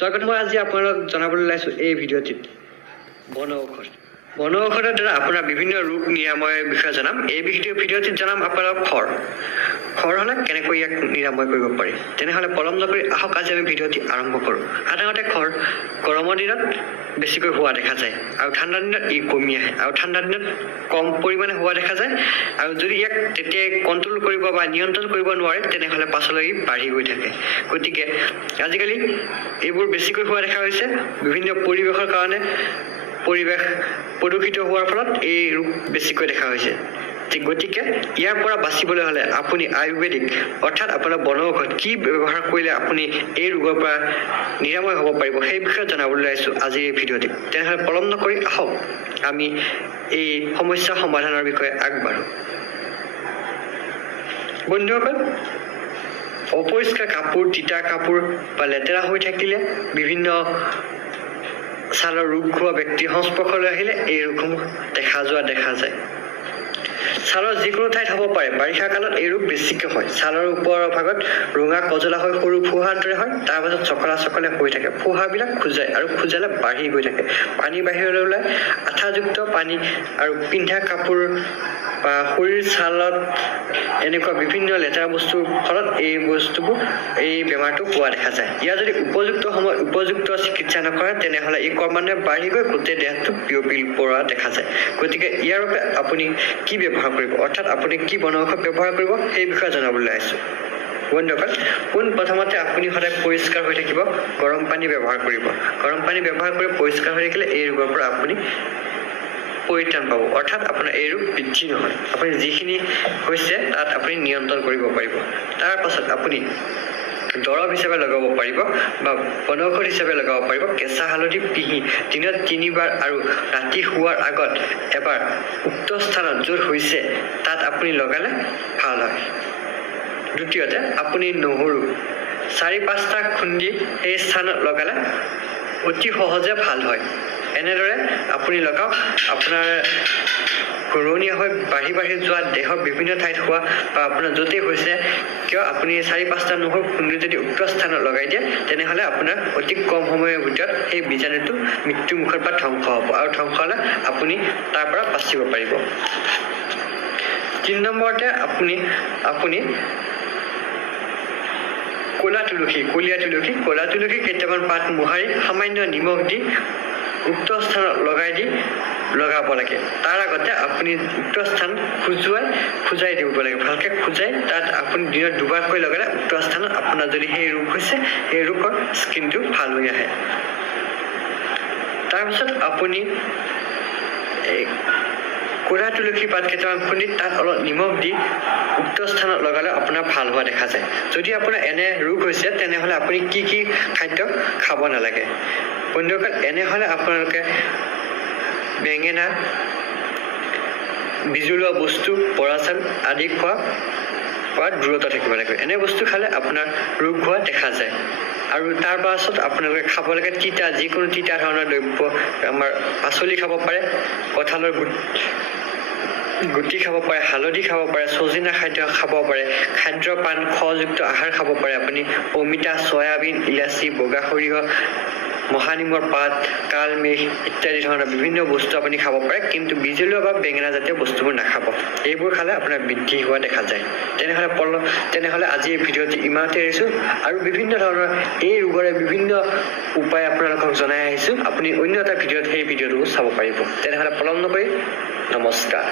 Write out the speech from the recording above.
স্বাগত মই আজি আপোনালোক জনাবলৈ লাইছো এই ভিডিঅ'টিত বন ঔষধ ঔষধৰ দ্বাৰা আপোনাৰ বিভিন্ন ৰোগ নিৰাময়ৰ বিষয়ে জনাম। এই ভিডিঅ'টিত জনাম আপোনালোক খৰ হলে কেনেকৈ ইয়াক নিৰাময় কৰিব পাৰি। তেনেহ'লে পলম নকৰি আহক আজি আমি ভিডিঅ'টি আৰম্ভ কৰোঁ। সাধাৰণতে খৰ গৰমৰ দিনত বেছিকৈ হোৱা দেখা যায় আৰু ঠাণ্ডা দিনত ই কমি আহে আৰু ঠাণ্ডা দিনত কম পৰিমাণে হোৱা দেখা যায় আৰু যদি ইয়াক তেতিয়া কণ্ট্ৰল কৰিব বা নিয়ন্ত্ৰণ কৰিব নোৱাৰে তেনেহ'লে পাছলৈ বাঢ়ি গৈ থাকে। গতিকে আজিকালি এইবোৰ বেছিকৈ হোৱা দেখা হৈছে বিভিন্ন পৰিৱেশৰ কাৰণে। পৰিৱেশ প্ৰদূষিত হোৱাৰ ফলত এই ৰোগ বেছিকৈ দেখা হৈছে। গতিকে ইয়াৰ পৰা বাচিবলৈ হ'লে আপুনি আয়ুৰ্বেদিক অৰ্থাৎ আপোনাৰ বন ঔষধ কি ব্যৱহাৰ কৰিলে আপুনি এই ৰোগৰ পৰা নিৰাময় হ'ব পাৰিব সেই বিষয়ে জনাবলৈ আহিছোঁ আজিৰ এই ভিডিঅ'টি। তেনেহ'লে পলম নকৰি আহক আমি এই সমস্যা সমাধানৰ বিষয়ে আগবাঢ়োঁ। বন্ধুসকল, অপৰিষ্কাৰ কাপোৰ, তিতা কাপোৰ বা লেতেৰা হৈ থাকিলে বিভিন্ন ছালৰ ৰোগ হোৱা ব্যক্তিৰ সংস্পৰ্শলৈ আহিলে এই ৰোগসমূহ দেখা যায়। ছালৰ যিকোনো ঠাইত হ'ব পাৰে। বাৰিষা কালত এই ৰোগ বেছিকৈ হয়। ছালৰ ওপৰৰ ভাগত ৰঙা কজলা হৈ সৰু ফুহাৰ দৰে হয়, তাৰপাছত চকলে হৈ থাকে। ফুহাবিলাক খোজায় আৰু খোজালে বাঢ়ি গৈ থাকে। পানী বাহিৰলৈ ওলাই আঠাযুক্ত পানী আৰু পিন্ধা কাপোৰ বা শৰীৰ ছালত এনেকুৱা বিভিন্ন লেতেৰা বস্তুৰ ফলত এই বেমাৰটো হোৱা দেখা যায়। ইয়াৰ যদি উপযুক্ত সময়ত উপযুক্ত চিকিৎসা নকৰে তেনেহ'লে ই ক্ৰমান্বয়ে বাঢ়ি গৈ গোটেই দেহটো বিয়পি পৰা দেখা যায়। গতিকে ইয়াৰ বাবে আপুনি কি ব্যৱহাৰ কৰিব অৰ্থাৎ আপুনি কি বন ঔষধ ব্যৱহাৰ কৰিব সেই বিষয়ে জনাবলৈ আহিছোঁ। বন্ধুসকল, পোনপ্ৰথমতে আপুনি সদায় পৰিষ্কাৰ হৈ থাকিব। গৰম পানী ব্যৱহাৰ কৰিব। গৰম পানী ব্যৱহাৰ কৰি পৰিষ্কাৰ হৈ থাকিলে এই ৰোগৰ পৰা আপুনি পৰিত্ৰাণ পাব অৰ্থাৎ আপোনাৰ এই ৰোগ বৃদ্ধি নহয়। আপুনি যিখিনি হৈছে তাত আপুনি নিয়ন্ত্ৰণ কৰিব পাৰিব। তাৰ পাছত আপুনি দৰৱ হিচাপে লগাব পাৰিব বা বনৌষধ হিচাপে লগাব পাৰিব কেঁচা হালধি পিহি দিনত 3 বাৰ আৰু ৰাতি শোৱাৰ আগত এবাৰ উক্ত স্থানত য'ত হৈছে তাত আপুনি লগালে ভাল হয়। দ্বিতীয়তে আপুনি নহৰু 4-5টা খুন্দি সেই স্থানত লগালে অতি সহজে ভাল হয়। এনেদৰে আপুনি লগাওক। আপোনাৰ ঘূৰণীয়া হৈ বাঢ়ি যোৱা দেহৰ বিভিন্ন ঠাইত হোৱা বা আপোনাৰ য'তেই হৈছে কিয় আপুনি 4-5টা নহৰু খুন্দি যদি উক্ত স্থানত লগাই দিয়ে তেনেহ'লে আপোনাৰ অতি কম সময়ৰ ভিতৰত সেই বীজাণুটো মৃত্যু মুখত বা ধ্বংস হ'ব আৰু ধ্বংস হ'লে আপুনি তাৰ পৰা বাচিব পাৰিব। 3 নম্বৰতে আপুনি কলা তুলসী কেইটামান পাত মোহাৰি সামান্য নিমখ দি উক্ত স্থানত লগাব লাগে। তাৰ আগতে আপুনি উক্ত স্থান খুজাই দিব লাগে। ভালকে খুজাই তাত আপুনি দিনত 2 বাৰকৈ লগালে উক্ত স্থানত আপোনাৰ যদি সেই ৰোগ হৈছে সেই ৰোগৰ স্কিনটো ভাল হৈ আহে। তাৰপিছত আপুনি ক'লা তুলসী পাত কেইটামান খুন্দি তাত অলপ নিমখ দি উক্ত স্থানত লগালে আপোনাৰ ভাল হোৱা দেখা যায়। যদি আপোনাৰ এনে ৰোগ হৈছে তেনেহ'লে আপুনি কি খাদ্য খাব নালাগে। বন্ধুসকল, এনেহ'লে আপোনালোকে বেঙেনা, বিজলুৱা বস্তু, বৰা চাউল আদি খোৱাৰ পৰা দূৰত থাকিব লাগে। এনে বস্তু খালে আপোনাৰ ৰোগ হোৱা দেখা যায়। আৰু তাৰ পাছত আপোনালোকে খাব লাগে যিকোনো তিতা ধৰণৰ দ্ৰব্য। আমাৰ পাচলি খাব পাৰে, কঁঠালৰ গুটি খাব পাৰে, হালধি খাব পাৰে, চজিনা খাদ্য খাব পাৰে, খাদ্যপান খযুক্ত আহাৰ খাব পাৰে। আপুনি অমিতা, চয়াবিন, ইলাচি, বগা সৰিয়হ, মহানিমৰ পাত, কালমেঘ ইত্যাদি ধৰণৰ বিভিন্ন বস্তু আপুনি খাব পাৰে, কিন্তু বিজলুৱা বা বেঙেনা জাতীয় বস্তুবোৰ নাখাব। এইবোৰ খালে আপোনাৰ বৃদ্ধি হোৱা দেখা যায়। তেনেহ'লে আজি এই ভিডিঅ'টি ইমানতে এৰিছোঁ আৰু বিভিন্ন ধৰণৰ এই ৰোগৰে বিভিন্ন উপায় আপোনালোকক জনাই আহিছোঁ। আপুনি অন্য এটা ভিডিঅ'ত সেই ভিডিঅ'টো চাব পাৰিব। তেনেহ'লে পলম নকৰি নমস্কাৰ।